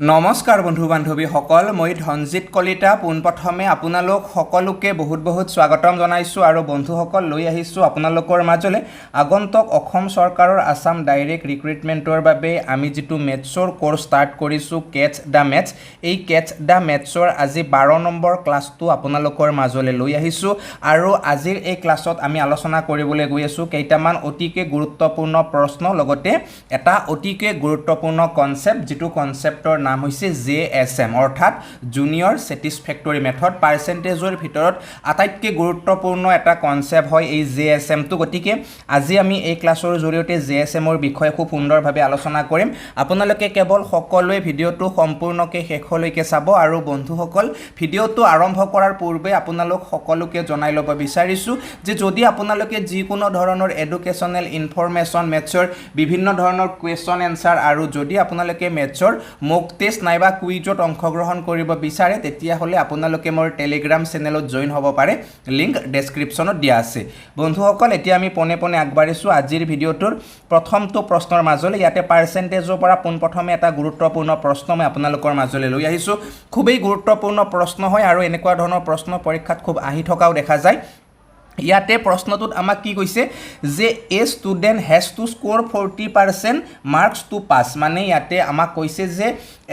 নমস্কাৰ বন্ধু বান্ধৱীসকল মই ধনজিত কলিতা পোনপ্ৰথমে আপোনালোক সকলোকে বহুত স্বাগতম জনাইছোঁ আৰু বন্ধুসকল লৈ আহিছোঁ আপোনালোকৰ মাজলৈ আগন্তুক অসম চৰকাৰৰ আসাম ডাইৰেক্ট ৰিক্ৰুটমেণ্টৰ বাবে আমি যিটো মেথছৰ কোৰ্স ষ্টাৰ্ট কৰিছোঁ কেটছ দ্য মেথছ এই কেটছ দ্য মেথছৰ আজি 12 নম্বৰ ক্লাছটো আপোনালোকৰ মাজলৈ লৈ আহিছোঁ আৰু আজিৰ এই ক্লাছত আমি আলোচনা কৰিবলৈ গৈ আছোঁ কেইটামান অতিকে গুৰুত্বপূৰ্ণ প্ৰশ্ন লগতে এটা অতিকে গুৰুত্বপূৰ্ণ কনসেপ্ট যিটো কনসেপ্টৰ নাম হৈছে JSM অৰ্থাৎ জুনিয়ৰ স্যাটিসফ্যাক্টৰি মেথড পাৰ্সেন্টেজৰ ভিতৰত আটাইতকৈ গুৰুত্বপূৰ্ণ এটা কনসেপ্ট হয় এই JSM টো গতিকে আজি আমি এই ক্লাছৰ জৰিয়তে JSM ৰ বিষয়ে খুব সুন্দৰভাৱে আলোচনা কৰিম আপোনালোকে কেৱল সকলোৱে ভিডিওটো সম্পূৰ্ণকৈ শেষলৈকে চাব আৰু বন্ধুসকল ভিডিওটো আৰম্ভ কৰাৰ পূৰ্বে আপোনালোক সকলোকে জনাই ল'ব বিচাৰিছো যে যদি আপোনালোকে যিকোনো ধৰণৰ এডুকেশনাল ইনফৰমেশন মেথছৰ বিভিন্ন ধৰণৰ কোৱেশ্চন এনসাৰ আৰু যদি আপোনালোকে মেথছৰ মক টেষ্ট নাইবা কুইজত অংশগ্ৰহণ কৰিব বিচাৰে তেতিয়া হলে আপোনালোকে মোৰ টেলিগ্ৰাম চেনেলত জয়েন হ'ব পাৰে লিংক ডেসক্ৰিপচনত দিয়া আছে বন্ধুসকল এতিয়া আমি পনে আগবাঢ়িছো আজিৰ ভিডিওটোৰ প্ৰথমটো প্ৰশ্নৰ মাজলৈ ইয়াতে পাৰ্সেন্টেজৰ পৰা পোনপ্ৰথমে এটা গুৰুত্বপূৰ্ণ প্ৰশ্ন মই আপোনালোকৰ মাজলৈ লৈ আহিছো খুবেই গুৰুত্বপূৰ্ণ প্ৰশ্ন হয় আৰু এনেকুৱা ধৰণৰ প্ৰশ্ন পৰীক্ষাত খুব আহি থকাও দেখা যায় ইয়াতে প্ৰশ্নটোত আমাক কি কৈছে যে a student has to score 40% marks to pass মানে ইয়াতে আমাক কৈছে যে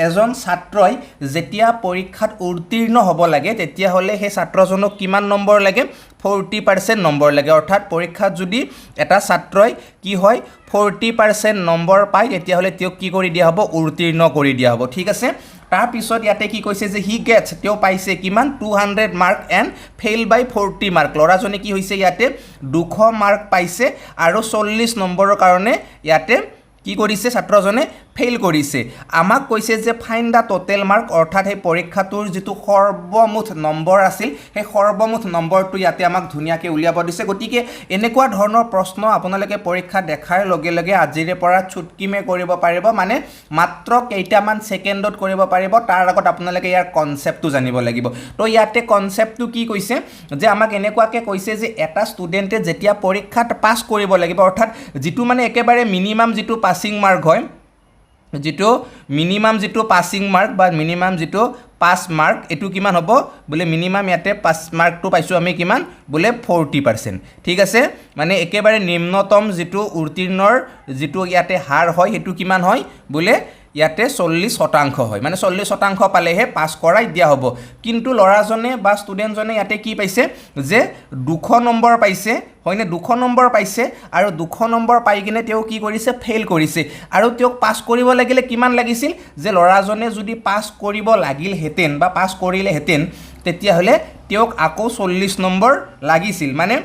এজন ছাত্ৰই যেতিয়া পৰীক্ষাত উত্তীৰ্ণ হ'ব লাগে তেতিয়া হলে সেই ছাত্ৰজনক কিমান নম্বৰ লাগে 40% নম্বৰ লাগে অৰ্থাৎ পৰীক্ষাত যদি এটা ছাত্ৰই কি হয় 40% নম্বৰ পায় তেতিয়া হলে তেওঁক কি কৰি দিয়া হ'ব উত্তীৰ্ণ কৰি দিয়া হ'ব ঠিক আছে তাৰ পিছত ইয়াতে কি কৈছে যে হি গেটস তেওঁ পাইছে কিমান 200 mark and fail by 40 mark লৰাজনে কি হৈছে ইয়াতে 200 মাৰ্ক পাইছে আৰু 40 নম্বৰৰ কাৰণে ইয়াতে কি কৰিছে ছাত্ৰজনে ফেইল কৰিছে আমাক কৈছে যে ফাইন্ড দা টোটেল মাৰ্ক অৰ্থাৎ এই পৰীক্ষাটোৰ যেটো সৰ্বমুঠ নম্বৰ আছিল সেই সৰ্বমুঠ নম্বৰটো ইয়াতে আমাক ধুনিয়াকৈ উলিয়াব দিছে গতিকে এনেকুৱা ধৰণৰ প্ৰশ্ন আপোনালোকে পৰীক্ষা দেখাৰ লগে লগে আজিৰে পৰা চুটকিমে কৰিব পাৰিব মানে মাত্ৰ কেইটামান সেকেন্ডত কৰিব পাৰিব তাৰ আগত আপোনালোকে ইয়াৰ কনসেপ্টটো জানিব লাগিব তো ইয়াতে কনসেপ্টটো কি কৈছে যে আমাক এনেকুৱাকে কৈছে যে এটা ষ্টুডেন্টে যেতিয়া পৰীক্ষাত পাস কৰিব লাগিব অৰ্থাৎ যেটো মানে একেবাৰে মিনিমাম যেটো পাসিং মাৰ্ক হয় যেটো মিনিমাম যেটো পাসিং মার্ক বা মিনিমাম যেটো পাস মার্ক এটু কিমান হ'ব বলে মিনিমাম ইয়াতে পাস মার্কটো পাইছো আমি কিমান বলে 40% ঠিক আছে মানে একেবাৰে নিম্নতম যেটো উত্তীৰ্ণৰ যেটো ইয়াতে হার হয় হেতু কিমান হয় বলে ইয়াতে 40% হয় মানে 40% পালেহে পাস কৰাই দিয়া হ'ব কিন্তু লৰাজনে বা ষ্টুডেন্টজনে ইয়াতে কি পাইছে যে 200 নম্বৰ পাইছে হয়নে 200 নম্বৰ পাইছে আৰু 200 নম্বৰ পাই কিনে তেওঁ কি কৰিছে ফেইল কৰিছে আৰু তেওঁক পাস কৰিব লাগিলে কিমান লাগিছিল যে লৰাজনে যদি পাস কৰিব লাগিল হেতেন বা পাস কৰিলে হেতেন তেতিয়া হলে তেওঁক আকৌ 40 নম্বৰ লাগিছিল মানে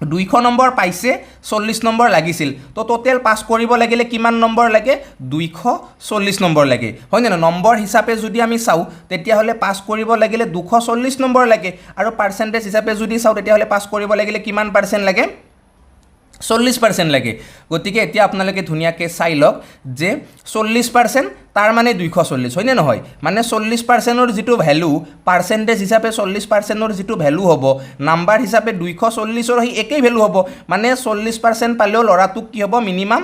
200 নম্বৰ পাইছে 40 নম্বৰ লাগিছিল তো টোটেল পাস কৰিব লাগিলে কিমান নম্বৰ লাগে 240 নম্বৰ লাগে হয় না নম্বৰ হিচাপে যদি আমি চাও তেতিয়া হলে পাস কৰিব লাগিলে 240 নম্বৰ লাগে আৰু পাৰ্সেন্টেজ হিচাপে যদি চাও তেতিয়া হলে পাস কৰিব লাগিলে কিমান পাৰ্সেন্ট লাগে 40% লাগে গতিকে এতিয়া আপোনালোকে ধুনিয়াকৈ চাই লওক যে 40% তাৰ মানে 240 হয় নে নহয় মানে 40% ৰ যেটো ভ্যালু পাৰ্সেন্টেজ হিচাপে 40% ৰ যেটো ভ্যালু হ'ব নাম্বাৰ হিচাপে 240 ৰ হি একেই ভ্যালু হ'ব মানে 40% পালেও লৰাটো কি হ'ব মিনিমাম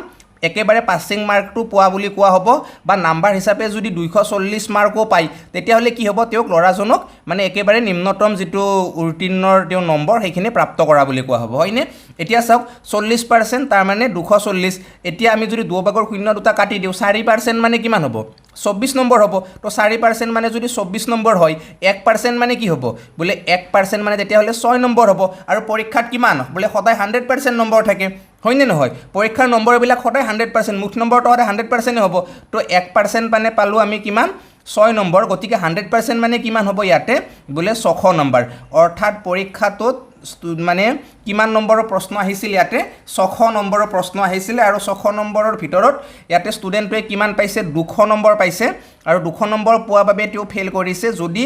একেবাৰে পাসিং মাৰ্কটো পোৱা বুলি কোৱা হ'ব বা নাম্বাৰ হিচাপে যদি 240 মাৰ্কও পাই তেতিয়া হলে কি হ'ব তেওঁক লৰাজনক মানে একেবাৰে নিম্নতম যেটো উত্তীৰ্ণৰ তেওঁ নম্বৰ হেখিনি প্ৰাপ্ত কৰা বুলি কোৱা হ'ব হয়নে এতিয়া চাওক 40% তাৰ মানে 240 এতিয়া আমি যদি দুই ভাগৰ শূন্য দুটা কাটি দিও 4% মানে কিমান হ'ব 24 নম্বৰ হ'ব তো 4% মানে যদি 24 নম্বৰ হয় 1% মানে কি হ'ব বলে 1% মানে তেতিয়া হলে 6 নম্বৰ হ'ব আৰু পৰীক্ষাত কিমান বলে সদায় 100% নম্বৰ থাকে হয়নে নহয় পৰীক্ষাৰ নম্বৰবিলাক সদায় 100% মুঠ নম্বৰটো সদায় 100% হ'ব তো 1% মানে পালো আমি কিমান 6 নম্বৰ গতিকে 100% মানে কিমান হ'ব ইয়াতে বলে 600 নম্বৰ অৰ্থাৎ পৰীক্ষাটোত মানে কিমান নম্বৰৰ প্ৰশ্ন আহিছিল ইয়াতে 600 নম্বৰৰ প্ৰশ্ন আহিছিল আৰু 600 নম্বৰৰ ভিতৰত ইয়াতে ষ্টুডেন্টে কিমান পাইছে 200 নম্বৰ পাইছে আৰু 200 নম্বৰ পোৱা বাবে তেওঁ ফেইল কৰিছে যদি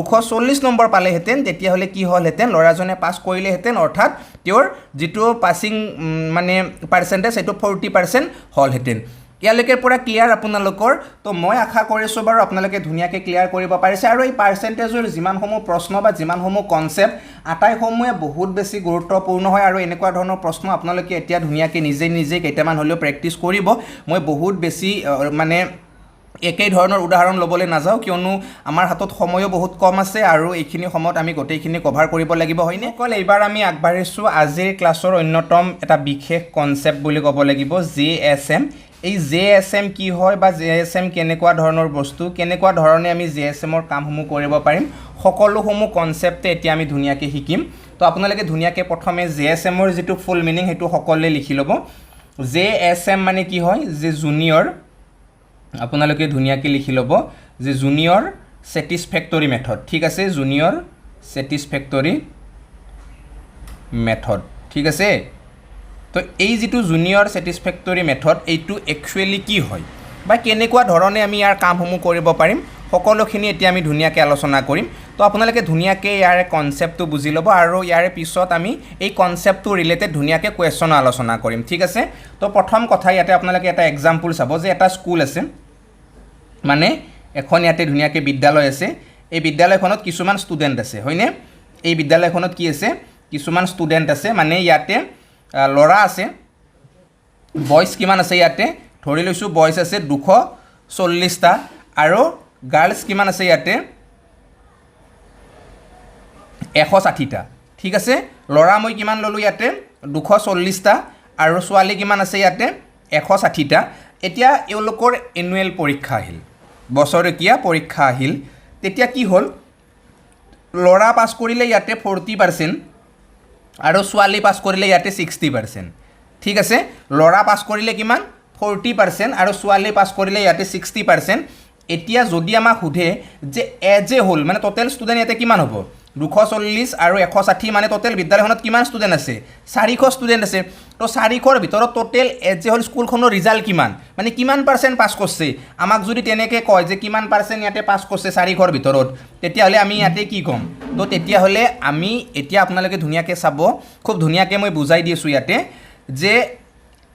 240 নম্বৰ পালে হেতেন তেতিয়া হলে কি হল হেতেন লৰাজনে পাস কৰিলে হেতেন অৰ্থাৎ তেওঁৰ যেটো পাসিং মানে পাৰ্সেন্টেজ এটো 40% হল হেতেন ইয়ালৈকে পুৰা ক্লিয়াৰ আপোনালোকৰ তো মই আশা কৰিছো বাৰু আপোনালোকে ধুনিয়াকৈ ক্লিয়াৰ কৰিব পাৰিছে আৰু এই পাৰ্সেন্টেজৰ যিমানসমূহ প্ৰশ্ন বা যিমানসমূহ কনসেপ্ট আটাইসমূহে বহুত বেছি গুৰুত্বপূৰ্ণ হয় আৰু এনেকুৱা ধৰণৰ প্ৰশ্ন আপোনালোকে এতিয়া ধুনিয়াকৈ নিজে কেইটামান হলেও প্ৰেক্টিছ কৰিব মই বহুত বেছি মানে একেই ধৰণৰ উদাহৰণ ল'বলৈ নাযাওঁ কিয়নো আমাৰ হাতত সময়ো বহুত কম আছে আৰু এইখিনি সময়ত আমি গোটেইখিনি কভাৰ কৰিব লাগিব হয়নে অকল এইবাৰ আমি আগবাঢ়িছোঁ আজিৰ ক্লাছৰ অন্যতম এটা বিশেষ কনচেপ্ট বুলি ক'ব লাগিব JSM এই JSM কি হয় বা JSM কেনেকুৱা ধৰণৰ বস্তু কেনেকুৱা ধৰণে আমি JSMৰ কামসমূহ কৰিব পাৰিম সকলোসমূহ কনচেপ্টে এতিয়া আমি ধুনীয়াকৈ শিকিম তো আপোনালোকে ধুনীয়াকৈ প্ৰথমে JSMৰ যিটো ফুল মিনিং সেইটো সকলোৱে লিখি ল'ব JSM মানে কি হয় যে জুনিয়ৰ আপোনালোকে ধুনীয়াকৈ লিখি ল'ব যে জুনিয়ৰ স্যাটিসফ্যাক্টৰি মেথড ঠিক আছে জুনিয়ৰ স্যাটিসফ্যাক্টৰি মেথড ঠিক আছে তো এই যেটো জুনিয়ৰ স্যাটিসফ্যাক্টৰি মেথড এইটো একচুয়ালি কি হয় বা কেনেকুৱা ধৰণে আমি ইয়াৰ কামসমূহ কৰিব পাৰিম সকলোখিনি এতিয়া আমি ধুনীয়াকৈ আলোচনা কৰিম তো আপোনালোকে ধুনীয়াকৈ ইয়াৰ কনসেপ্টটো বুজি ল'ব আৰু ইয়াৰ পিছত আমি এই কনসেপ্টটো ৰিলেটেড ধুনীয়াকৈ কোৱেশ্চন আলোচনা কৰিম ঠিক আছে তো প্ৰথম কথা ইয়াতে আপোনালোকে এটা এক্সাম্পল চাব যে এটা স্কুল আছে মানে এখন ইয়াতে ধুনীয়াকৈ বিদ্যালয় আছে এই বিদ্যালয়খনত কিছুমান ষ্টুডেণ্ট আছে হয়নে এই বিদ্যালয়খনত কি আছে কিছুমান ষ্টুডেণ্ট আছে মানে ইয়াতে ল'ৰা আছে বয়স কিমান আছে ইয়াতে ধৰি লৈছোঁ বয়স আছে 240টা আৰু গাৰ্লছ কিমান আছে ইয়াতে 160টা ঠিক আছে ল'ৰা মই কিমান ল'লোঁ ইয়াতে 240টা আৰু ছোৱালী কিমান আছে ইয়াতে 160টা এতিয়া এওঁলোকৰ এনুৱেল পৰীক্ষা আহিল বছৰেকীয়া পৰীক্ষা আহিল তেতিয়া কি হ'ল ল'ৰা পাছ কৰিলে ইয়াতে 40% আৰু ছোৱালী পাছ কৰিলে ইয়াতে 60% ঠিক আছে ল'ৰা পাছ কৰিলে কিমান 40% আৰু ছোৱালী পাছ কৰিলে ইয়াতে 60% এতিয়া যদি আমাক সোধে যে এজে হ'ল মানে টোটেল ষ্টুডেণ্ট ইয়াতে কিমান হ'ব 240 আৰু 160 মানে টোটেল বিদ্যালয়খনত কিমান ষ্টুডেণ্ট আছে 400 ষ্টুডেণ্ট আছে তো 400ৰ ভিতৰত টোটেল এজে হ'ল স্কুলখনৰ ৰিজাল্ট কিমান মানে কিমান পাৰ্চেণ্ট পাছ কৰিছে আমাক যদি তেনেকৈ কয় যে কিমান পাৰ্চেণ্ট ইয়াতে পাছ কৰিছে 400ৰ ভিতৰত তেতিয়াহ'লে আমি ইয়াতে কি ক'ম তো তেতিয়াহ'লে আমি এতিয়া আপোনালোকে ধুনীয়াকৈ চাব খুব ধুনীয়াকৈ মই বুজাই দিছোঁ ইয়াতে যে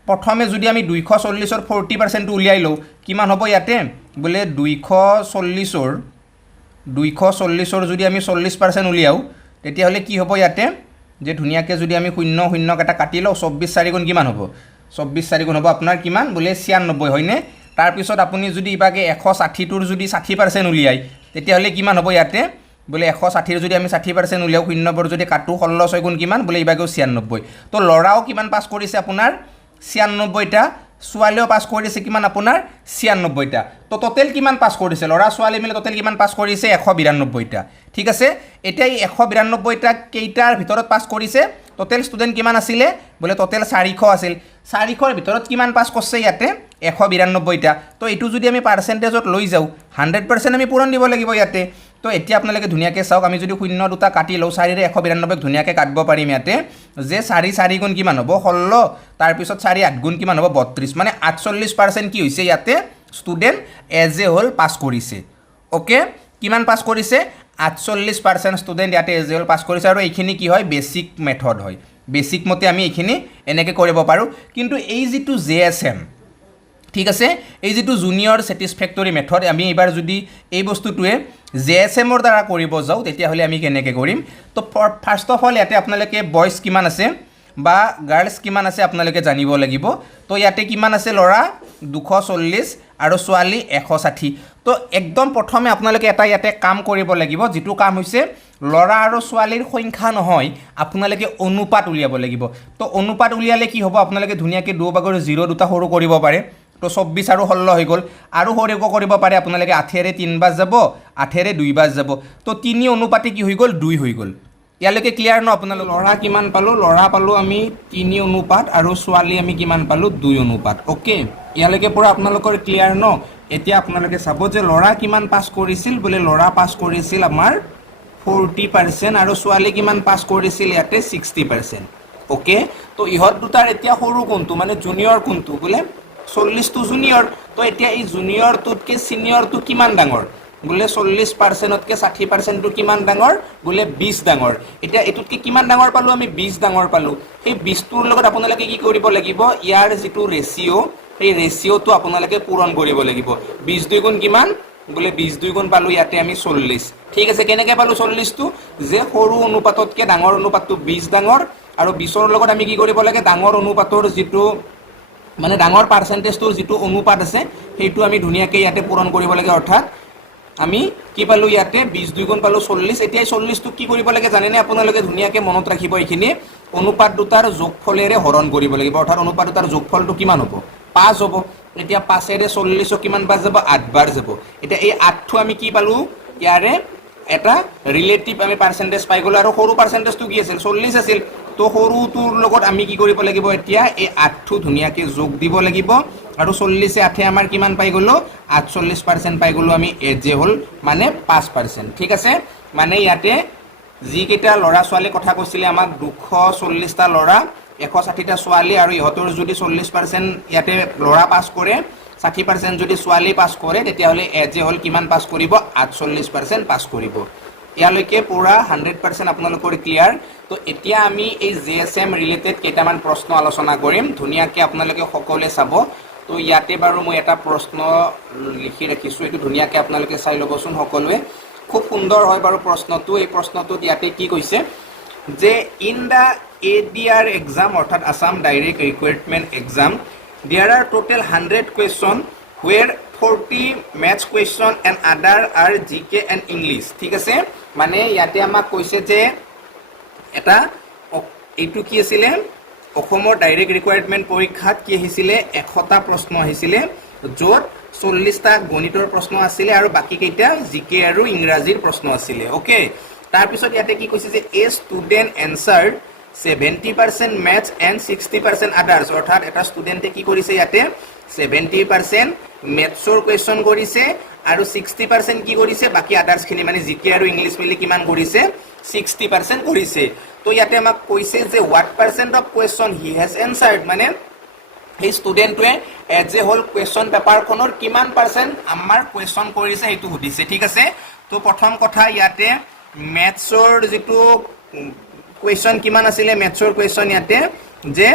প্ৰথমে যদি আমি 240ৰ 40%টো উলিয়াই লওঁ কিমান হ'ব ইয়াতে বোলে 240ৰ যদি আমি 40% উলিয়াওঁ তেতিয়াহ'লে কি হ'ব ইয়াতে যে ধুনীয়াকৈ যদি আমি 0 এটা কাটি লওঁ 24 4 গুণ কিমান হ'ব 24 4 গুণ হ'ব আপোনাৰ কিমান বোলে 96 হয়নে তাৰপিছত আপুনি যদি ইবাগে 160টোৰ যদি 60% উলিয়াই তেতিয়াহ'লে কিমান হ'ব ইয়াতে বোলে 160ৰ যদি আমি 60% উলিয়াওঁ 0ৰ যদি কাটো 16 6 গুণ কিমান বোলে ইবাগেও 96 তো ল'ৰাও কিমান পাছ কৰিছে আপোনাৰ 96টা ছোৱালীও পাছ কৰিছে কিমান আপোনাৰ 96টা তো টোটেল কিমান পাছ কৰিছে ল'ৰা ছোৱালী মিলি টোটেল কিমান পাছ কৰিছে 192টা ঠিক আছে এতিয়া এই 192টা কেইটাৰ ভিতৰত পাছ কৰিছে টোটেল ষ্টুডেণ্ট কিমান আছিলে বোলে টোটেল 400 আছিল 400ৰ ভিতৰত কিমান পাছ কৰিছে ইয়াতে 192টা তো এইটো যদি আমি পাৰ্চেণ্টেজত লৈ যাওঁ 100% আমি পূৰণ দিব লাগিব ইয়াতে তো এতিয়া আপোনালোকে ধুনীয়াকৈ চাওক আমি যদি 0 দুটা কাটি লওঁ 4ৰে 192ক ধুনীয়াকৈ কাটিব পাৰিম ইয়াতে যে 4 গুণ কিমান হ'ব 16 তাৰপিছত 4 8 গুণ কিমান হ'ব 32 মানে 48% কি হৈছে ইয়াতে ষ্টুডেণ্ট এজ এ হ'ল পাছ কৰিছে ওকে কিমান পাছ কৰিছে 48% ষ্টুডেণ্ট ইয়াতে এজ এ হ'ল পাছ কৰিছে আৰু এইখিনি কি হয় বেছিক মেথড হয় বেছিক মতে আমি এইখিনি এনেকৈ কৰিব পাৰোঁ কিন্তু এই যিটো JSM ঠিক আছে এই যেটো জুনিয়ৰ স্যাটিসফ্যাক্টৰি মেথড আমি এবাৰ যদি এই বস্তুটোৱে JSMৰ দ্বাৰা কৰিব যাওঁ তেতিয়াহ'লে আমি কেনেকৈ কৰিম তো ফাৰ্স্ট অফ অল ইয়াতে আপোনালোকে বয়স কিমান আছে বা গাৰ্লছ কিমান আছে আপোনালোকে জানিব লাগিব তো ইয়াতে কিমান আছে ল'ৰা 240 আৰু ছোৱালী 160 তো একদম প্ৰথমে আপোনালোকে এটা ইয়াতে কাম কৰিব লাগিব যেটো কাম হৈছে ল'ৰা আৰু ছোৱালীৰ সংখ্যা নহয় আপোনালোকে অনুপাত উলিয়াব লাগিব তো অনুপাত উলিয়ালে কি হ'ব আপোনালোকে ধুনীয়াকৈ দুভাগৰ 0 দুটা সৰু কৰিব পাৰে তো 24 আৰু 16 হৈ গ'ল আৰু সৰুক কৰিব পাৰে আপোনালোকে 8ৰে 3 বাৰ যাব 8ৰে 2 বাৰ যাব তো 3 অনুপাতে কি হৈ গ'ল 2 হৈ গ'ল ইয়ালৈকে ক্লিয়াৰ ন আপোনালোক ল'ৰা কিমান পালো ল'ৰা পালো আমি 3 অনুপাত আৰু ছোৱালী আমি কিমান পালো 2 অনুপাত ওকে ইয়ালৈকে পুৰা আপোনালোকৰ ক্লিয়াৰ ন এতিয়া আপোনালোকে চাব যে ল'ৰা কিমান পাছ কৰিছিল বোলে ল'ৰা পাছ কৰিছিল আমাৰ 40% আৰু ছোৱালী কিমান পাছ কৰিছিল ইয়াতে 60% ওকে তো ইহত দুটাৰ এতিয়া সৰু কোনটো মানে জুনিয়ৰ কোনটো বোলে 40 টো জুনিয়ৰ তো এতিয়া এই জুনিয়ৰটোতকে সিনিয়ৰটো কিমান ডাঙৰ বোলে 40%তকে 60% টো কিমান ডাঙৰ বোলে 20 ডাঙৰ এতিয়া এটুতকে কিমান ডাঙৰ পালো আমি 20 ডাঙৰ পালো এই 20 টোৰ লগত আপোনালোকে কি কৰিব লাগিব ইয়াৰ যেটো ৰেশিও এই ৰেশিওটো আপোনালোকে পূৰণ কৰিব লাগিব 20 দুই গুণ কিমান বোলে 20 দুই গুণ পালো ইয়াতে আমি 40 ঠিক আছে কেনেকৈ পালো 40 টো যে সৰু অনুপাততকে ডাঙৰ অনুপাতটো 20 ডাঙৰ আৰু 20ৰ লগত আমি কি কৰিব লাগে ডাঙৰ অনুপাতৰ যেটো মানে ডাঙৰ পাৰ্চেণ্টেজটোৰ যিটো অনুপাত আছে সেইটো আমি ধুনীয়াকৈ ইয়াতে পূৰণ কৰিব লাগে অৰ্থাৎ আমি কি পালোঁ ইয়াতে 20 2 গুণ পালোঁ 40 এতিয়া 40টো কি কৰিব লাগে জানেনে আপোনালোকে ধুনীয়াকৈ মনত ৰাখিব এইখিনি অনুপাত দুটাৰ যোগফলেৰে হৰণ কৰিব লাগিব অৰ্থাৎ অনুপাত দুটাৰ যোগফলটো কিমান হ'ব 5 হ'ব এতিয়া 5 এৰে 40 কিমান বাৰ যাব 8 বাৰ যাব এতিয়া এই 8টো আমি কি পালোঁ ইয়াৰে এটা ৰিলেটিভ আমি পাৰ্চেণ্টেজ পাই গ'লো আৰু সৰু পাৰ্চেণ্টেজটো কি আছিল 40 আছিল তো সৰুটোৰ লগত আমি কি কৰিব লাগিব এতিয়া এই 8টো ধুনীয়াকৈ যোগ দিব লাগিব আৰু 40 8 আমাৰ কিমান পাই গ'লো 48% পাই গ'লো আমি এজে হ'ল মানে 5% ঠিক আছে মানে ইয়াতে যিকেইটা ল'ৰা ছোৱালী কথা কৈছিলে আমাক 240টা ল'ৰা 160টা ছোৱালী আৰু ইহঁতৰ যদি 40% ইয়াতে ল'ৰা পাছ কৰে 60% যদি ছোৱালী পাছ কৰে তেতিয়াহ'লে এজে হ'ল কিমান পাছ কৰিব 48% পাছ কৰিব ইয়ালৈকে পুৰা 100% আপোনালোকৰ ক্লিয়াৰ তো এতিয়া আমি এই জেএছএম ৰিলেটেড কেইটামান প্ৰশ্ন আলোচনা কৰিম ধুনীয়াকৈ আপোনালোকে সকলোৱে চাব তো ইয়াতে বাৰু মই এটা প্ৰশ্ন লিখি ৰাখিছোঁ এইটো ধুনীয়াকৈ আপোনালোকে চাই ল'বচোন সকলোৱে খুব সুন্দৰ হয় বাৰু প্ৰশ্নটো এই প্ৰশ্নটোত ইয়াতে কি কৈছে যে ইন দ্য ADR exam অৰ্থাৎ Assam direct recruitment exam there are total 100 question where 40 maths question and other are GK and English ঠিক আছে মানে ইয়াতে আমাক কৈছে যে এটা এইটো কি আছিলে অসমৰ ডাইৰেক্ট ৰিকুৱাৰমেণ্ট পৰীক্ষাত কি আহিছিলে 100টা প্ৰশ্ন আহিছিলে য'ত 40টা গণিতৰ প্ৰশ্ন আছিলে আৰু বাকি কেইটা জিকে আৰু ইংৰাজীৰ প্ৰশ্ন আছিলে ওকে তাৰ পিছত ইয়াতে কি কৈছে যে a student এনসাৰ্ড 70% maths and 60% others অৰ্থাৎ এটা ষ্টুডেন্টে কি কৰিছে ইয়াতে 70% mathsৰ কোৱেশ্চন কৰিছে আৰু 60% কি কৰিছে বাকি আদাৰ্স খিনি মানে জিকে আৰু ইংলিশ মিলি কিমান কৰিছে 60% কৰিছে তো ইয়াতে আমাক কৈছে যে what percent of question he has answered মানে এই ষ্টুডেন্টৱে এজ এ হোল কোৱেশ্চন পেপাৰখনৰ কিমান পাৰ্সেন্ট আমাৰ কোৱেশ্চন কৰিছে সেইটো সুধিছে ঠিক আছে তো প্ৰথম কথা ইয়াতে ম্যাথছৰ যেটো কোৱেশ্চন কিমান আছিল ম্যাথছৰ কোৱেশ্চন ইয়াতে যে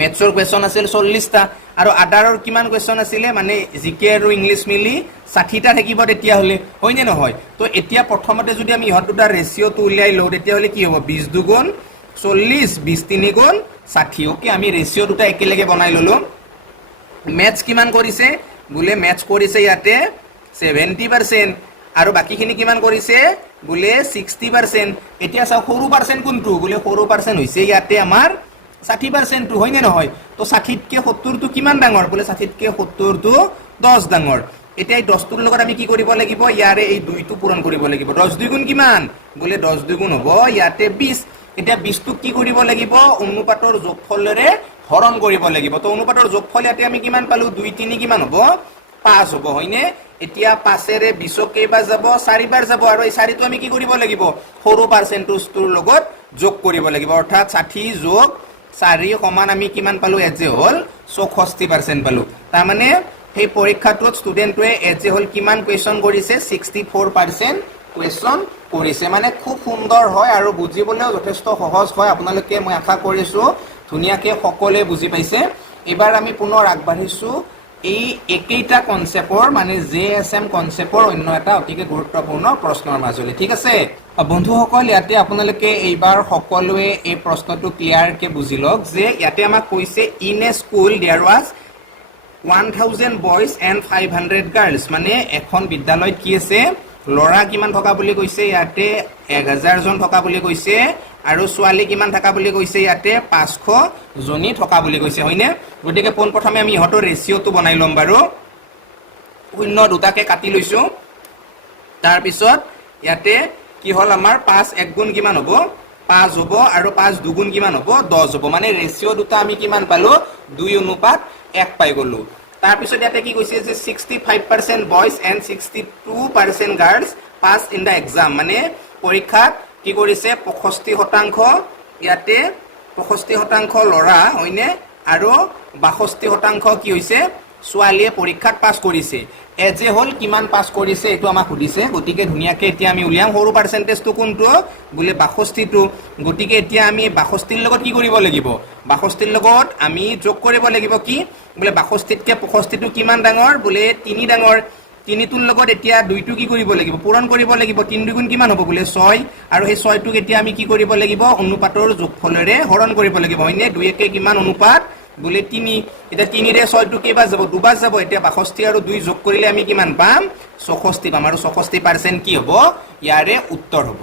ম্যাথছৰ কোৱেশ্চন আছিল 40টা আৰু আদাৰৰ কিমান কোৱেশ্চন আছিল মানে জিকে আৰু ইংলিশ মিলি 60টা থাকিব তেতিয়া হলে হয়নে নহয় তো এতিয়া প্ৰথমতে যদি আমি ইহত দুটা ৰেশিওটো উলিয়াই লও তেতিয়া হলে কি হ'ব 20 2 গুণ 40 20 3 গুণ 60 ওকে আমি ৰেশিও দুটা একেলগে বনাই ললো ম্যাথছ কিমান কৰিছে বুলে ম্যাথছ কৰিছে ইয়াতে 70% আৰু বাকিখিনি কিমান কৰিছে বুলে 60% এতিয়া চাও সৰু পাৰ্সেন্ট কোনটো বুলে সৰু পাৰ্সেন্ট হৈছে ইয়াতে আমাৰ 60% টো হয়নে নহয় তো 60 কে 70 টো কিমান ডাঙৰ বুলে 60 কে 70 টো 10 ডাঙৰ এতিয়া এই 10 টোৰ লগত আমি কি কৰিব লাগিব ইয়াৰে এই 2 টো পূৰণ কৰিব লাগিব 10 2 গুণ কিমান বুলে 10 2 গুণ হ'ব ইয়াতে 20 এতিয়া 20 টো কি কৰিব লাগিব অনুপাতৰ যোগফলেৰে হৰণ কৰিব লাগিব তো অনুপাতৰ যোগফল ইয়াতে আমি কিমান পালো 2 3 কিমান হ'ব 5 হ'ব হয়নে এতিয়া 5 এৰে 20 কেইবাৰ যাব 4 বাৰ যাব আৰু এই 4 টো আমি কি কৰিব লাগিব সৰু পাৰ্সেন্টেজটোৰ লগত যোগ কৰিব লাগিব অৰ্থাৎ 60 যোগ 4 সমান আমি কিমান পালো এজে হল 64% পালো তাৰ মানে এই পৰীক্ষাটোত ষ্টুডেন্টৱে এজে হল কিমান কোৱেশ্চন কৰিছে 64% কোৱেশ্চন কৰিছে মানে খুব সুন্দৰ হয় আৰু বুজিবলৈও যথেষ্ট সহজ হয় আপোনালোকে মই আশা কৰিছো ধুনীয়াকৈ সকলোৱে বুজি পাইছে এবাৰ আমি পুনৰ আগবাঢ়িছো এই একেইটা কনসেপ্টৰ মানে জেএছএম কনসেপ্টৰ অন্য এটা অতিকে গুৰুত্বপূৰ্ণ প্ৰশ্নৰ মাজলে ঠিক আছে বন্ধুসকল ইয়াতে আপোনালোকে এইবাৰ সকলোৱে এই প্ৰশ্নটো ক্লিয়াৰকে বুজিলক যে ইয়াতে আমাক কৈছে in a school there was 1000 boys and 500 girls মানে এখন বিদ্যালয়ত কি আছে ল'ৰা কিমান থকা বুলি কৈছে ইয়াতে 1000 জন থকা বুলি কৈছে আৰু ছোৱালী কিমান থকা বুলি কৈছে ইয়াতে 500 জনী থকা বুলি কৈছে হয়নে গতিকে পোন প্ৰথমে আমি হতৰ ৰেশিওটো বনাই লম বাৰু শূন্য দুটাকে কাটি লৈছো তাৰ পিছত ইয়াতে কি হল আমাৰ 5 এক গুণ কিমান হ'ব 5 হ'ব আৰু 5 দুগুণ কিমান হ'ব 10 হ'ব মানে ৰেশিও দুটা আমি কিমান পালো 2 অনুপাত 1 পাই গলো তাৰ পিছত ইয়াতে কি কৈছে যে 65% boys and 62% girls pass in the exam মানে পৰীক্ষাত কি কৰিছে 65% ইয়াতে 65% ল'ৰা হয়নে আৰু 62% কি হৈছে ছোৱালীয়ে পৰীক্ষাত পাস কৰিছে এজে হল কিমান পাস কৰিছে এটো আমাক সুধিছে গতিকে ধুনীয়াকৈ এতিয়া আমি উলিয়াম সৰু পার্সেন্টেজটো কোনটো বুলে 62 টো গতিকে এতিয়া আমি 62 লগত কি কৰিব লাগিব 62 লগত আমি যোগ কৰিব লাগিব কি বুলে 62 কে 65 টো কিমান ডাঙৰ বুলে 3 ডাঙৰ 3 টোৰ লগত এতিয়া 2 টো কি কৰিব লাগিব পূৰণ কৰিব লাগিব 3 দুগুণ কিমান হ'ব বুলে 6 আৰু সেই 6 টোক এতিয়া আমি কি কৰিব লাগিব অনুপাতৰ যোগফলেৰে হৰণ কৰিব লাগিব হয়নে 2 কে কিমান অনুপাত বোলে 3 এটা 3 ৰে 6 টো কেইবাৰ যাব দুবাৰ যাব এতিয়া 62 আৰু 2 যোগ কৰিলে আমি কিমান পাম 64 পাম আৰু 64% কি হ'ব ইয়াৰে উত্তৰ হ'ব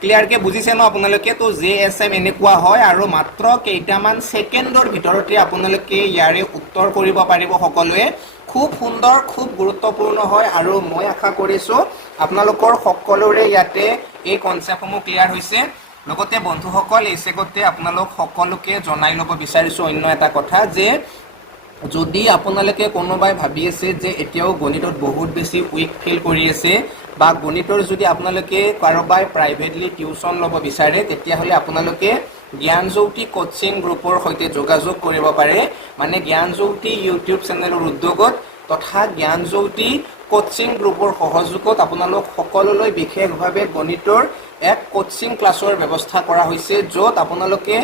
ক্লিয়াৰ কে বুজিছে ন আপোনালোকে তো জেএসএম এনেকুৱা হয় আৰু মাত্ৰ কেইটামান সেকেন্ডৰ ভিতৰতে আপোনালোকে ইয়াৰে উত্তৰ কৰিব পাৰিব সকলোৱে খুব সুন্দৰ খুব গুৰুত্বপূৰ্ণ হয় আৰু মই আশা কৰিছো আপোনালোকৰ সকলোৰে ইয়াতে এই কনসেপ্টসমূহ ক্লিয়াৰ হৈছে লগতে বন্ধুসকল এই সেগতে আপোনালোক সকলোকে জনাই ল'ব বিচাৰিছো অন্য এটা কথা যে যদি আপোনালোকে কোনোবাই ভাবি আছে যে এতিয়াও গণিতত বহুত বেছি উইক ফিল কৰি আছে বা গণিতৰ যদি আপোনালোকে কাৰোবাই প্ৰাইভেটলি টিউচন ল'ব বিচাৰে তেতিয়া হলে আপোনালোকে জ্ঞানজ্যোতি কোচিং গ্ৰুপৰ সৈতে যোগাযোগ কৰিব পাৰে মানে জ্ঞানজ্যোতি ইউটিউব চেনেলৰ উদ্যোগত তথা জ্ঞানজ্যোতি কোচিং গ্ৰুপৰ সহযোগত আপোনালোক সকলোলৈ বিশেষভাৱে গণিতৰ এক কোচিং ক্লাছৰ ব্যৱস্থা কৰা হৈছে য'ত আপোনালোকে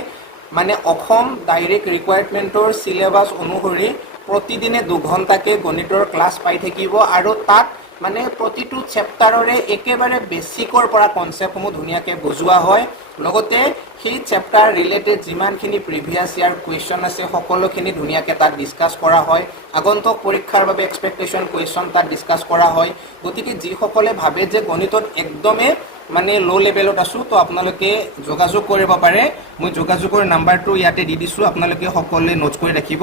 মানে অসম ডাইৰেক্ট ৰিকুৱায়াৰমেন্টৰ সিলেবাস অনুসৰি প্ৰতিদিনে 2 ঘণ্টাকে গণিতৰ ক্লাছ পাই থাকিব আৰু তাত মানে প্ৰতিটো চেপ্টাৰৰে একেবাৰে বেসিকৰ পৰা কনসেপ্টসমূহ ধুনিয়াকে বুজোৱা হয় লগতে সেই চেপ্টাৰ ৰিলেটেড যিমানখিনি প্ৰিভিয়াস ইয়াৰ কোৱেশ্চন আছে সকলোখিনি ধুনিয়াকে তাত ডিসকাস কৰা হয় আগন্তুক পৰীক্ষাৰ বাবে এক্সপেক্টেশন কোৱেশ্চন তাত ডিসকাস কৰা হয় গতিকে যি সকলে ভাবে যে গণিতত একদমে মানে লো লেভেলত আছো তো আপোনালোকে যোগাযোগ কৰিব পাৰে মই যোগাযোগৰ নাম্বাৰটো ইয়াতে দি দিছো আপোনালোকে সকলোৱে নোট কৰি ৰাখিব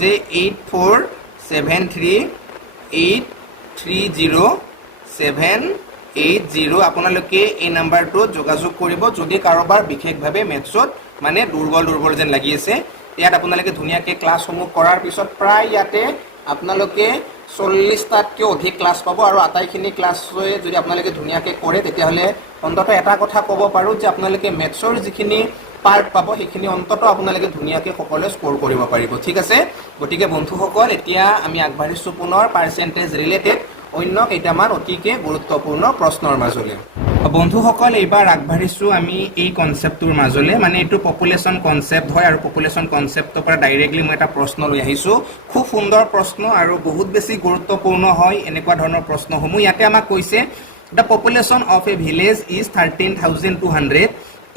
যে 8473830780 আপোনালোকে এই নাম্বাৰটো যোগাযোগ কৰিব যদি কাৰোবাৰ বিশেষভাৱে মেথছত মানে দুৰ্বল যেন লাগি আছে ইয়াত আপোনালোকে ধুনিয়াকে ক্লাছসমূহ কৰাৰ পিছত প্ৰায় ইয়াতে আপোনালোকে 40টাতকৈ অধিক ক্লাছ পাব আৰু আটাইখিনি ক্লাছে যদি আপোনালোকে ধুনিয়াকে কৰে তেতিয়া হলে অন্তত এটা কথা ক'ব পাৰো যে আপোনালোকে মেথছৰ যিখিনি পাৰ্ট পাব সেইখিনি অন্তত আপোনালোকে ধুনিয়াকে সকলোৱে স্কোৰ কৰিব পাৰিব ঠিক আছে গতিকে বন্ধুসকল এতিয়া আমি আগবাঢ়িছো পুনৰ পাৰ্চেন্টেজ ৰিলেটেড অন্য কেইটামান অতিকে গুৰুত্বপূৰ্ণ প্ৰশ্নৰ মাজলৈ বন্ধুসকল এইবাৰ আগবাঢ়িছো আমি এই কনসেপ্টৰ মাজলৈ মানে এটো পপুলেশন কনসেপ্ট হয় আৰু পপুলেশন কনসেপ্টৰ পৰা ডাইৰেক্টলি মই এটা প্ৰশ্ন লৈ আহিছো খুব সুন্দৰ প্ৰশ্ন আৰু বহুত বেছি গুৰুত্বপূৰ্ণ হয় এনেকুৱা ধৰণৰ প্ৰশ্নসমূহ ইয়াতে আমাক কৈছে the population of a village is 13200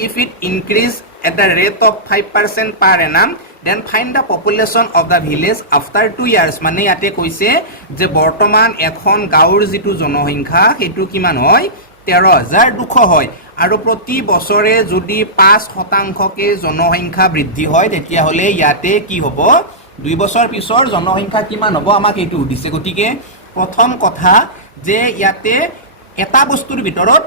if it increase at the rate of 5% per annum then find the population of the village after 2 years মানে ইয়াতে কৈছে যে বৰ্তমান এখন গাঁৱৰ যিটো জনসংখ্যা হেতু কিমান হয় 13200 হয় আৰু প্ৰতি বছৰে যদি 5% জনসংখ্যা বৃদ্ধি হয় তেতিয়া হলে ইয়াতে কি হ'ব 2 বছৰ পিছৰ জনসংখ্যা কিমান হ'ব আমাক এটো দিছে গতিকে প্ৰথম কথা যে ইয়াতে এটা বস্তুৰ ভিতৰত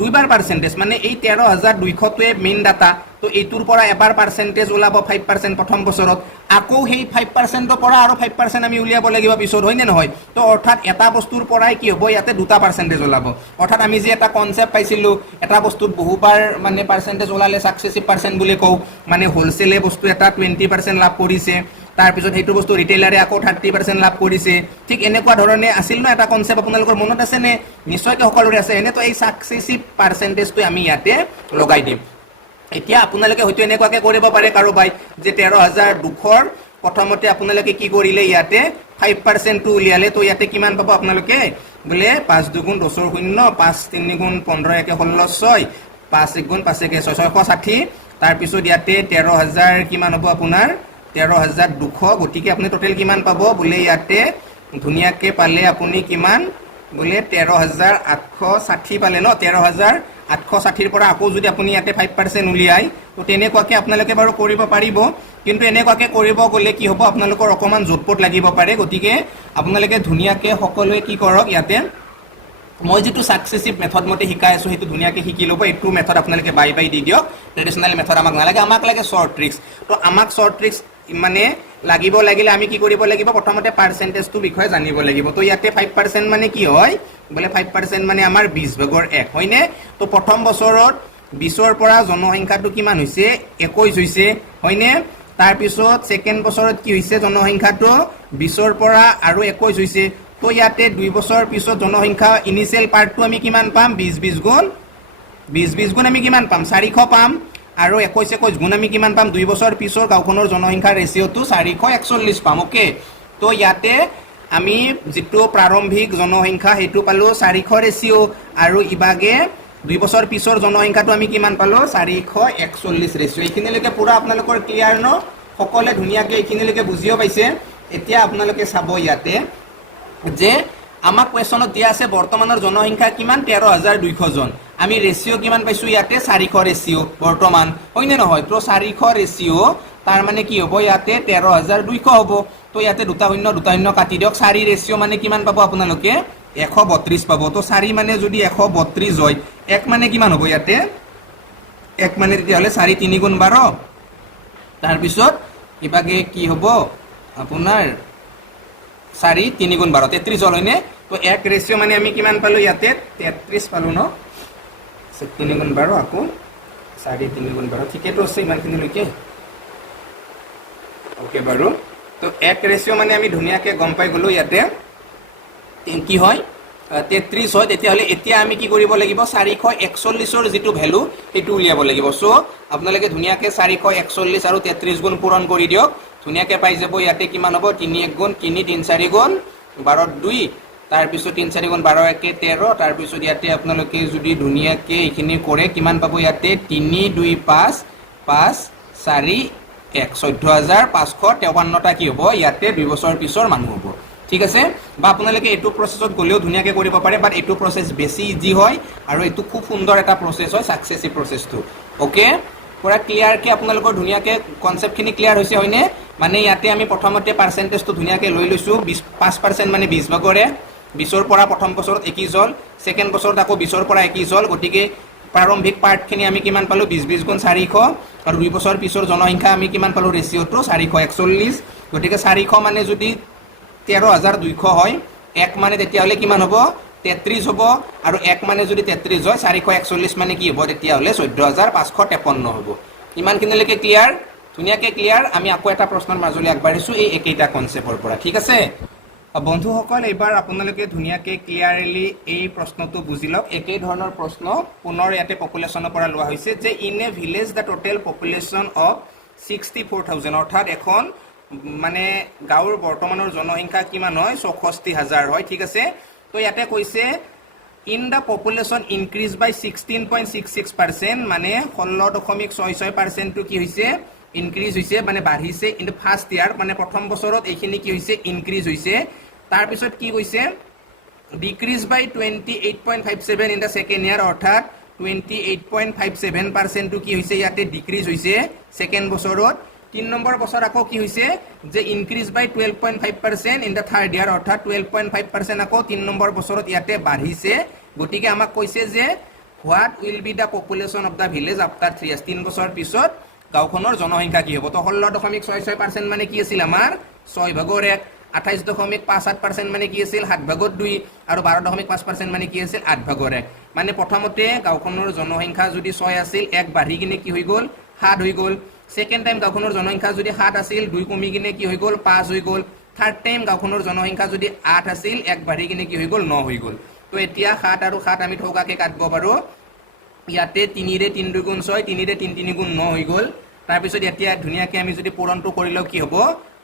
দুইবাৰ পাৰ্চেন্টেজ মানে এই 13200 টোৱে মেইন ডাটা তো এইটোৰ পৰা এবাৰ পাৰ্চেন্টেজ ওলাব 5% প্ৰথম বছৰত আকৌ সেই 5% ৰ পৰা আৰু 5% আমি উলিয়াব লাগিব পিছত হয় নে নহয় তো অৰ্থাৎ এটা বস্তুৰ পৰাই কি হ'ব ইয়াতে দুটা পাৰ্চেন্টেজ ওলাব অৰ্থাৎ আমি যে এটা কনসেপ্ট পাইছিলো এটা বস্তুত বহুবাৰ মানে পাৰ্চেন্টেজ ওলালে সাকসেসিভ পাৰ্চেন্ট বুলি কও মানে হোলসেলে বস্তু এটা 20% লাভ কৰিছে তাৰ পিছত হেতু বস্তু ৰিটেইলাৰে আকৌ 30% লাভ কৰিছে ঠিক এনেকুৱা ধৰণে আছিল ন এটা কনসেপ্ট আপোনালোকৰ মনত আছে নে নিশ্চয়কৈ সকলোৰে আছে এনে তো এই সাকসেসিভ পাৰ্চেন্টেজটো আমি ইয়াতে লগাই দিম এতিয়া আপোনালোকে হয়তো এনেকুৱাকে কৰিব পাৰে কাৰোবাই যে 13200 ৰ প্ৰথমতে আপোনালোকে কি কৰিলে ইয়াতে 5% টো উলিয়ালে তো ইয়াতে কিমান পাব আপোনালোকে বলে 5 2 10 0 5 3 15 1 16 6 5 1 5 1 660 তাৰ পিছত ইয়াতে 13000 কিমান হ'ব আপোনাৰ 13200 গতিকে আপুনি টোটাল কিমান পাব বলে ইয়াতে ধুনিয়াকে পালে আপুনি কিমান বলে 13860 পালে ন 13860 ৰ পৰা আকৌ যদি আপুনি ইয়াতে 5% উলিয়াই তো তেনেকুৱাকে আপোনালোকে বাৰু কৰিব পাৰিব কিন্তু এনেকুৱাকে কৰিব গলে কি হ'ব আপোনালোকৰ অকমান জটপট লাগিব পাৰে গতিকে আপোনালোকে ধুনিয়াকে সকলোৱে কি কৰক ইয়াতে মই যেটো সাকসেসিভ মেথড মতে শিকাই আছো হেতু ধুনিয়াকে শিকি লব এটো মেথড আপোনালোকে বাই দি দিয়ক ট্ৰেডিশনাল মেথড আমাক নালাগে আমাক লাগে শৰ্ট ট্ৰিক্স তো আমাক শৰ্ট ট্ৰিক্স মানে লাগিব লাগিলে আমি কি কৰিব লাগিব প্ৰথমতে পাৰ্চেন্টেজটো বিষয় জানিব লাগিব তো ইয়াতে 5% মানে কি হয় বলে 5% মানে আমাৰ 20 ভাগৰ 1 হয়নে তো প্ৰথম বছৰত 20 ৰ পৰা জনসংখ্যাটো কিমান হৈছে 21 হৈছে হয়নে তাৰ পিছত সেকেন্ড বছৰত কি হৈছে জনসংখ্যাটো 20 ৰ পৰা আৰু 21 হৈছে তো ইয়াতে 2 বছৰ পিছত জনসংখ্যা ইনিশিয়াল পাৰ্টটো আমি কিমান পাম 20 গুণ আমি কিমান পাম 400 পাম আৰু 21 গুণ আমি কিমান পাম 2 বছৰ পিছৰ গাঁওখনৰ জনসংখ্যাৰ ৰেচিঅটো 441 পাম ওকে তো ইয়াতে আমি যেটো প্ৰাৰম্ভিক জনসংখ্যা হেতু পালো 400 ৰেচিঅ আৰু ইবাগে 2 বছৰ পিছৰ জনসংখ্যাটো আমি কিমান পালো 441 ৰেচিঅ এইখিনিলৈকে পুৰা আপোনালোকৰ ক্লিয়াৰ ন সকলে ধুনীয়াকৈ এইখিনিলৈকে বুজিও পাইছে এতিয়া আপোনালোকে চাব ইয়াতে যে আমাক কোৱেশ্যনত দিয়া আছে বৰ্তমানৰ জনসংখ্যা কিমান 13,200 জন আমি ৰেচিঅ' কিমান পাইছো ইয়াতে 400 ৰেচিঅ' বৰ্তমান হয়নে নহয় তো 400 ৰেচিঅ' তাৰ মানে কি হ'ব ইয়াতে 13,200 হ'ব তো ইয়াতে দুটা শূন্য কাটি দিয়ক 4 ৰেচিঅ' মানে কিমান পাব আপোনালোকে 132 পাব তো 4 মানে যদি 132 হয় 1 মানে কিমান হ'ব ইয়াতে 1 মানে তেতিয়াহ'লে 4 3 গুণ 12 তাৰ পিছত ইবাগে কি হ'ব আপোনাৰ 4 3 গুণ 12 33 হ'ল হয়নে তো 1 ৰেচিঅ' মানে আমি কিমান পালো ইয়াতে 33 পালো ন 3 গুণ 12 আকৌ 4 3 গুণ 12 ঠিকেতো আছে ইমানখিনিলৈকে ওকে বাৰু তো 1 ৰেচিঅ' মানে আমি ধুনীয়াকৈ গম পাই গ'লো ইয়াতে কি হয় 33 হয় তেতিয়াহ'লে এতিয়া আমি কি কৰিব লাগিব 441ৰ যিটো ভ্যালু সেইটো উলিয়াব লাগিব সো আপোনালোকে ধুনীয়াকৈ 441 আৰু 33 গুণ পূৰণ কৰি দিয়ক ধুনীয়াকৈ পাই যাব ইয়াতে কিমান হ'ব 3 1 গুণ 3 3 4 গুণ 12 2 তাৰ পিছত 3 4 গুণ 12 1 13 তাৰ পিছত ইয়াতে আপোনালোকে যদি ধুনীয়াকৈ এইখিনি কৰে কিমান পাব ইয়াতে 3 2 5 5 4 1 14,553টা কি হ'ব ইয়াতে 2 বছৰ পিছৰ মানুহ হ'ব ঠিক আছে বা আপোনালোকে এটো প্ৰসেছত গলেও ধুনীয়াকৈ কৰিব পাৰে বাট এটো প্ৰসেছ বেছি ইজি হয় আৰু এটো খুব সুন্দৰ এটা প্ৰসেছ হয় সাকসেসিভ প্ৰসেছটো ওকে পুৰা ক্লিয়াৰ কি আপোনালোকৰ ধুনীয়াকৈ কনসেপ্টখিনি ক্লিয়াৰ হৈছে হয়নে মানে ইয়াতে আমি প্ৰথমতে পাৰ্সেন্টেজটো ধুনীয়াকৈ লৈ লৈছো 5% মানে 20 ভাগৰে 20ৰ পৰা প্ৰথম বছৰত 21 হ'ল সেকেন্ড বছৰত আকৌ 20ৰ পৰা 21 হ'ল গতিকে প্ৰাৰম্ভিক পাৰ্টখিনি আমি কিমান পালো 20 20 গুণ 400 আৰু 2 বছৰ পিছৰ জনসংখ্যা আমি কিমান পালো ৰেচিঅ'টো 441 গতিকে 400 মানে যদি 13,200 হয় 1 মানে তেতিয়াহ'লে কিমান হ'ব 33 হ'ব আৰু 1 মানে যদি 33 হয় 441 মানে কি হ'ব তেতিয়াহ'লে 14,553 হ'ব ইমানখিনিলৈকে ক্লিয়াৰ ধুনীয়াকৈ ক্লিয়াৰ আমি আকৌ এটা প্ৰশ্নৰ মাজলৈ আগবাঢ়িছো এই একেইটা কনসেপ্টৰ পৰা ঠিক আছে বন্ধুসকল এবাৰ আপোনালোকে ধুনীয়াকৈ ক্লিয়াৰলি এই প্ৰশ্নটো বুজি লওক একেই ধৰণৰ প্ৰশ্ন পুনৰ ইয়াতে পপুলেশ্যনৰ পৰা লোৱা হৈছে যে in a village the total population of 64,000 অৰ্থাৎ এখন মানে গাঁৱৰ বৰ্তমানৰ জনসংখ্যা কিমান হয় 64,000 হয় ঠিক আছে তো ইয়াতে কৈছে ইন দ্য পপুলেশ্যন ইনক্ৰিজ বাই 16.66% মানে 16.66% টো কি হৈছে ইনক্ৰিজ হৈছে মানে বাঢ়িছে ইন দ্য ফাৰ্স্ট ইয়াৰ মানে প্ৰথম বছৰত এইখিনি কি হৈছে ইনক্ৰিজ হৈছে তাৰ পিছত কি কৈছে decrease by 28.57 in the second year অৰ্থাৎ 28.57% টো কি হৈছে ইয়াতে ডিক্ৰিজ হৈছে সেকেন্ড বছৰত 3 নম্বৰ বছৰ আকৌ কি হৈছে যে increase by 12.5% in the third year অৰ্থাৎ 12.5% আকৌ 3 নম্বৰ বছৰত ইয়াতে বাঢ়িছে গতিকে আমাক কৈছে যে what will be the population of the village after 3 years 3 বছৰ পিছত গাঁওখনৰ জনসংখ্যা কি হ'ব তো 16.66% মানে কি আছিল আমাৰ 6 ভাগৰ 1 28.58% মানে কি আছিল 7 ভাগৰ 2 আৰু 12.5% মানে কি আছিল 8 ভাগৰ 1 মানে প্ৰথমতে গাঁওখনৰ জনসংখ্যা যদি 6 আছিল 1 বাঢ়ি কিনে কি হৈ গ'ল 7 হৈ গ'ল সেকেন্ড টাইম গাঁওখনৰ জনসংখ্যা যদি 7 আছিল 2 কমি কিনে কি হৈ গ'ল 5 হৈ গ'ল থাৰ্ড টাইম গাঁওখনৰ জনসংখ্যা যদি 8 আছিল 1 বাঢ়ি কিনে কি হৈ গ'ল 9 হৈ গ'ল তো এতিয়া 7 আৰু 7 আমি ঠৌকাকে কাটব পাৰো ইয়াতে 3 ৰে 3 2 গুণ 6 3 ৰে 3 3 গুণ 9 হৈ গ'ল তাৰ পিছত এতিয়া ধুনীয়াকৈ আমি যদি পূৰণটো কৰিলেও কি হ'ব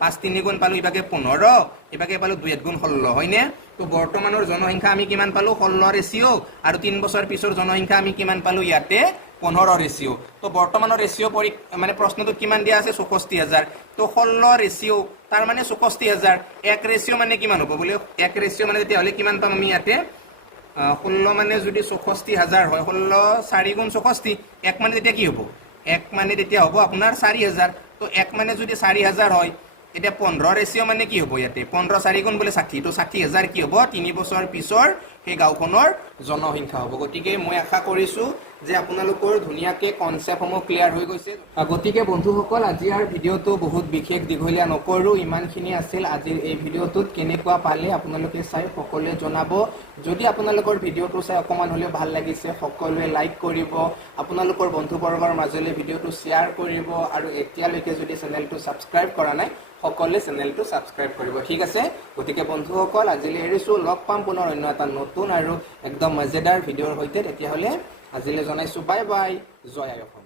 5 3 গুণ পালো ইবাকে 15 ইবাকে পালো 2 1 গুণ 16 হয়নে তো বৰ্তমানৰ জনসংখ্যা আমি কিমান পালো 16 ৰেচিঅ' আৰু 3 বছৰ পিছৰ জনসংখ্যা আমি কিমান পালো ইয়াতে 15 ৰেচিঅ' তো বৰ্তমানৰ ৰেচিঅ' মানে প্ৰশ্নটো কিমান দিয়া আছে 64,000 তো 16 ৰেচিঅ' তাৰ মানে 64,000 1 ৰেচিঅ' মানে কিমান হ'ব বলে 1 ৰেচিঅ' মানে তেতিয়াহ'লে কিমান পাম আমি ইয়াতে 16 মানে যদি 64,000 হয় 16 4 গুণ 64 1 মানে তেতিয়া কি হ'ব 1 মানে তেতিয়া হ'ব আপোনাৰ 4,000 তো 1 মানে যদি 4,000 হয় এটা 15 ৰেচিঅ' মানে কি হ'ব ইয়াতে 15 4 গুণ বলে 60 তো 60,000 কি হ'ব 3 বছৰ পিছৰ সেই গাঁওখনৰ জনসংখ্যা হ'ব গতিকে মই আশা কৰিছো যে আপোনালোকৰ ধুনীয়াকৈ কনসেপ্টসমূহ ক্লিয়াৰ হৈ গৈছে গতিকে বন্ধুসকল আজিৰ ভিডিঅ'টো বহুত বিশেষ দীঘলীয়া নকৰো ইমানখিনি আছিল আজিৰ এই ভিডিঅ'টোত কেনেকুৱা পালে আপোনালোকে চাই সকলোৱে জনাব যদি আপোনালোকৰ ভিডিঅ'টো চাই অকমান হ'লেও ভাল লাগিছে সকলোৱে লাইক কৰিব আপোনালোকৰ বন্ধুবৰ্গৰ মাজলৈ ভিডিঅ'টো শ্বেয়াৰ কৰিব আৰু এতিয়ালৈকে যদি চেনেলটো সাবস্ক্ৰাইব কৰা নাই সকলোৱে চেনেলটো সাবস্ক্ৰাইব কৰিব ঠিক আছে গতিকে বন্ধুসকল আজিলৈ এৰিছো লগ পাম পুনৰ অন্য এটা নতুন আৰু একদম মজেদাৰ ভিডিঅ'ৰ সৈতে তেতিয়াহ'লে আজিলৈ জনাইছো বাই বাই জয় আই অসম।